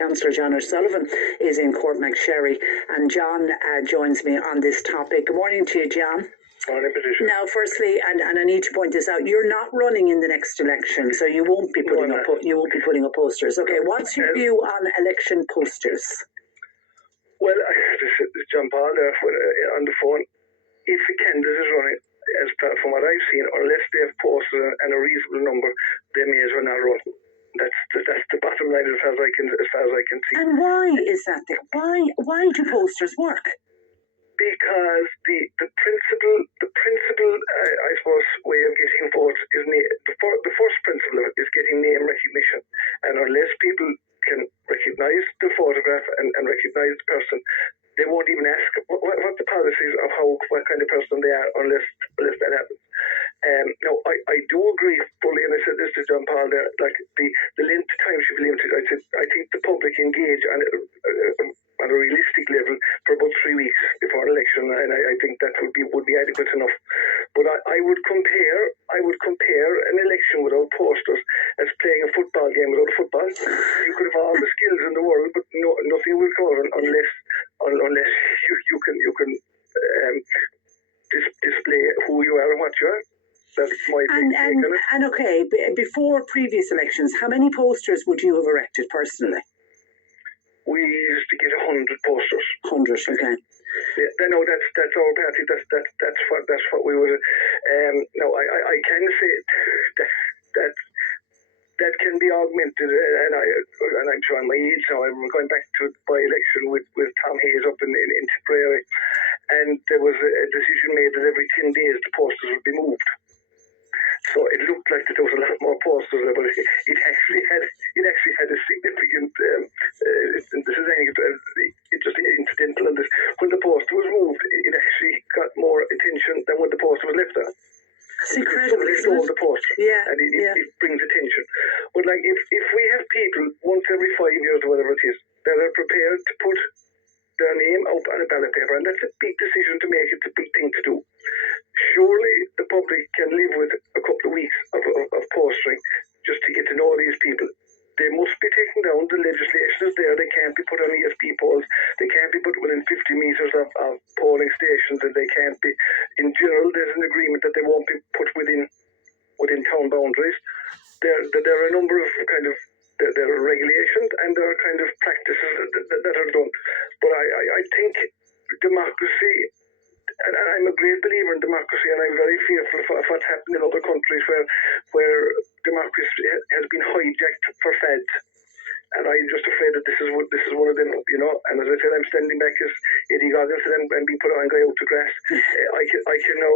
Councillor John O'Sullivan is in Cork and John joins me on this topic. Good morning to you, John. Morning, Patricia. Now, firstly, and I need to point this out, you're not running in the next election, so you won't be putting up posters. Okay, what's your view on election posters? Well, this is John Paul there on the phone. If a candidate is running, from what I've seen, unless they have posters and a reasonable number, they may as well not run. That's the bottom line as far as I can see. And why is that there? Why do posters work? Because the principle I suppose way of getting votes is the first principle of it is getting name recognition, and unless people can recognise the photograph and recognise the person, they won't even ask what the policies of what kind of person they are unless that happens. No, I do agree fully, and I said this to John Paul there, like the length of time should be limited. I think the public engage on a realistic level for about 3 weeks before an election, and I think that would be adequate enough. But I would compare an election without posters as playing a football game without a football. You could have all the skills in the world, but nothing will come out unless you can display who you are and what you are. That's my take on it. And okay, before previous elections, how many posters would you have erected personally? We used to get 100 posters. 100, okay. Yeah, no, that's our party. That's what we would. No, I can say that can be augmented, and I'm showing my age now. I'm going back to the by-election with Tom Hayes up in Tipperary, and there was a decision made that every 10 days the posters would be moved. So it looked like that there was a lot more posters there, but it actually had a significant. This is just incidental on this. When the poster was moved, it actually got more attention than when the poster was left there. It's incredible, Somebody isn't stole it? the poster, yeah, and it brings attention. But like if we have people once every 5 years or whatever it is that are prepared to put their name out on a ballot paper, and that's a big decision to make. It's a big thing to do. Surely the public can live with a couple of weeks of postering just to get to know these people. They must be taken down. The legislation is there. They can't be put on ESP poles. They can't be put within 50 metres of polling stations, and they can't be. In general, there's an agreement that they won't be put within town boundaries. There are a number of kind of there are regulations and there are kind of practices that are done. But I think democracy. And I'm a great believer in democracy, and I'm very fearful of what's happened in other countries where democracy has been hijacked for fads. And I'm just afraid that this is one of them, you know. And as I said, I'm standing back as Eddie Goggins said, and being put on guy out to grass. I can now,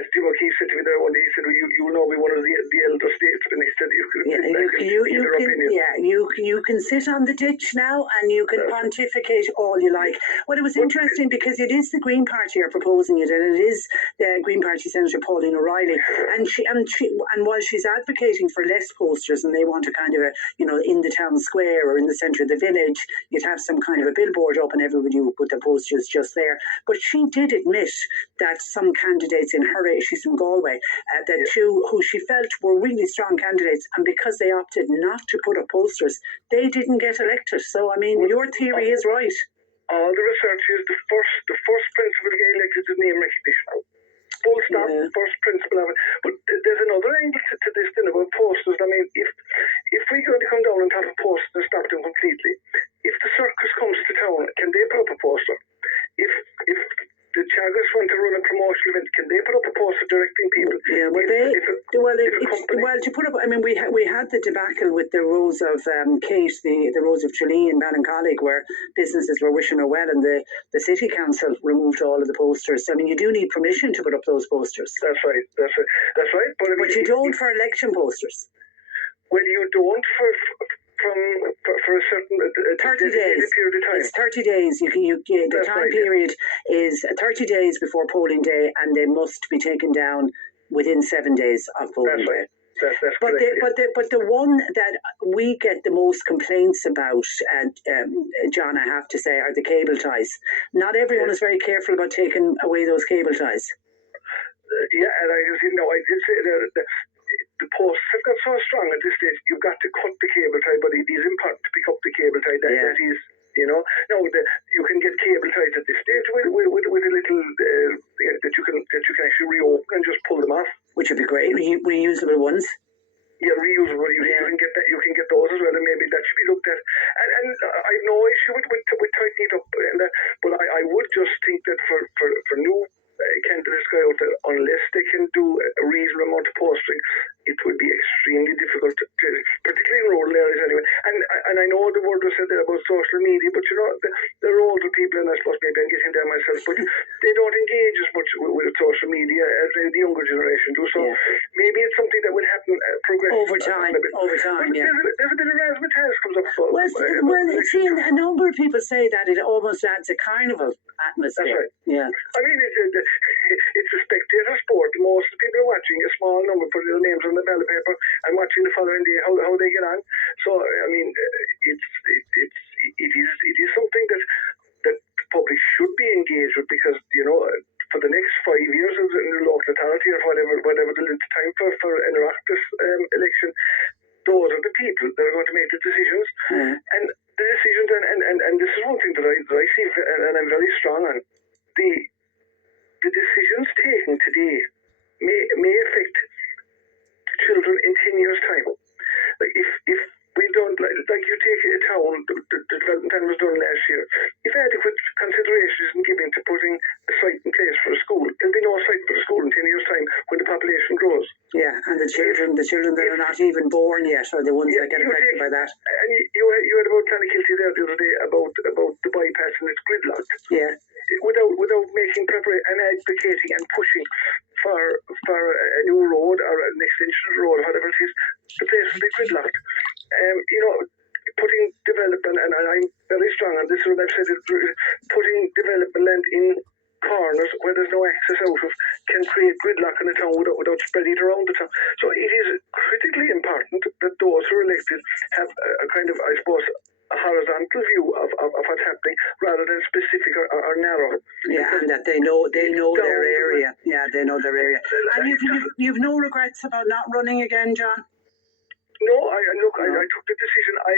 as Jim O'Keefe said to me there one day, he said, you will now be one of the elder statesmen. He said, you can sit on the ditch now and you can pontificate all you like. Well, it was interesting because it is the Green Party are proposing it, and it is the Green Party Senator Pauline O'Reilly, and while she's advocating for less posters, and they want a kind of a, you know, in the town square or in the centre of the village, you'd have some kind of a billboard up and everybody would put the posters just there. But she did admit that some candidates in her area, she's from Galway, two who she felt were really strong candidates, and because they opted not to put up posters, they didn't get elected. So, I mean, your theory is right. All the research is the first principle to get elected is name recognition. Full stop, first principle of it. But there's another angle to this thing about posters. I mean, if we're going to come down and have a poster and stop them completely, if the circus comes to town, can they put up a poster? If the Chagas want to run a promotional event, can they put up a poster directing people? Yeah, to put up, I mean, we had the debacle with the Rose of Kate, the Rose of Tralee in Ballincollig, where businesses were wishing her well, and the city council removed all of the posters. So, I mean, you do need permission to put up those posters. That's right. But, I mean, you don't for election posters. Well, you don't for a certain 30 days period of time. It's 30 days. The time period is 30 days before polling day, and they must be taken down within 7 days of polling day. That's correct. But the one that we get the most complaints about, John, I have to say, are the cable ties. Not everyone is very careful about taking away those cable ties. And I did say that the posts have got so strong at this stage. You've got to cut the cable tie, but it is important to pick up the cable tie. reusable ones. Yeah, reusable. You can get that. You can get those as well, and maybe that should be looked at. And I have no issue with tightening it up, but I would just think that for new candidates go out there, unless they can do a reasonable amount of posting, it would be extremely difficult, particularly in rural areas anyway. And I know the word was said there about social media, but they're older people, and I suppose maybe I'm getting there myself, but they don't engage as much with social media as the younger generation do. So maybe it's something that will happen progressively over time. Yeah. There's a bit of razzmatazz comes up. Well, see, a number of people say that it almost adds a carnival atmosphere. That's right. Yeah. I mean, it's a spectator sport. Most of the people are watching, a small number put their names on the ballot paper and watching the following day how they get on. So I mean, it is something that the public should be engaged with, because for the next 5 years in the local authority or whatever the length of time for an Oireachtas election, those are the people that are going to make the decisions. And the decisions, and this is one thing that I see, and I'm very strong on. The decisions taken today may affect children in 10 years' time. Like if we don't, like you take a town, the development plan was done last year. If adequate consideration isn't given to putting a site in place for a school, there'll be no site for a school in 10 years' time when the population grows. Yeah, and the children that are not even born yet are the ones that get affected by that. And you had about Clonakilty there the other day about the bypass and its gridlocked. Yeah. Without making preparation and advocating and pushing for a new road or an extension of the road, whatever it is, the place will be gridlocked. Putting development, and I'm very strong on this, and I've said it, putting development land in corners where there's no access out of can create gridlock in the town without spreading it around the town. So it is critically important that those who are elected have a kind of, I suppose, a horizontal view of what's happening rather than specific or narrow. Yeah, and that they know their area. Yeah, they know their area. And you've no regrets about not running again, John? No, I took the decision. I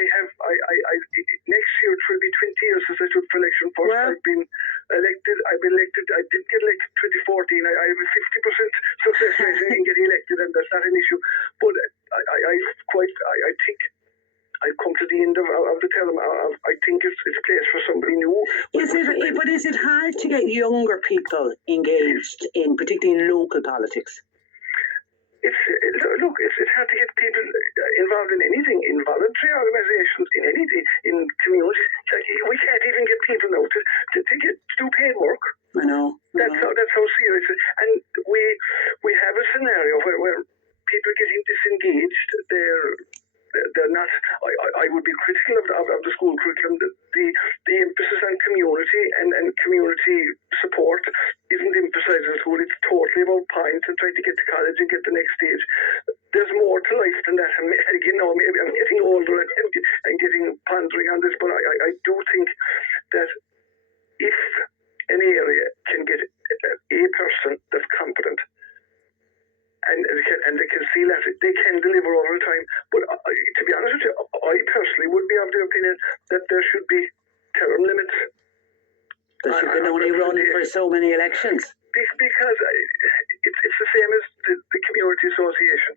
next year it will be 20 years since I took for election first. Well, I've been elected. I didn't get elected 2014. I have a 50% success rate in getting elected, and that's not an issue. But I think I've come to the end of the term. I think it's place for somebody new. But is it hard to get younger people engaged in, particularly in local politics? It's hard to get people involved in anything, in voluntary organisations, in anything, in communities. Like, we can't even get people now to do paid work. I know. That's how serious it is. And we have a scenario where people are getting disengaged. They're not. I would be critical of the school curriculum. The emphasis on community and community support isn't emphasised in school. It's totally about points and trying to get to college and get the next stage. There's more to life than that. And maybe I'm getting older and getting pondering on this, but I do think that if an area can get a person that's competent, and they can see that they can deliver over time. But to be honest with you, I personally would be of the opinion that there should be term limits. That you can only run for so many elections. Because it's the same as the community association.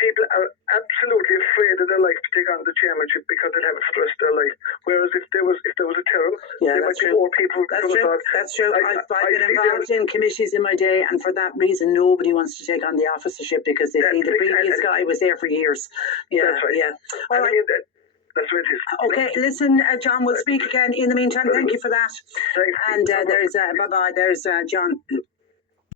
People are absolutely afraid of their life to take on the chairmanship because they'll have it for the rest of their life. Whereas if there was a term, there might be more people. That's true. I've been involved in committees in my day, and for that reason, nobody wants to take on the officership because they see the previous guy was there for years. Yeah, that's right. Yeah. All right. That's what it is. Okay, listen, John, we'll speak again. In the meantime, thank you for that. Thanks. And there's bye-bye. There's John.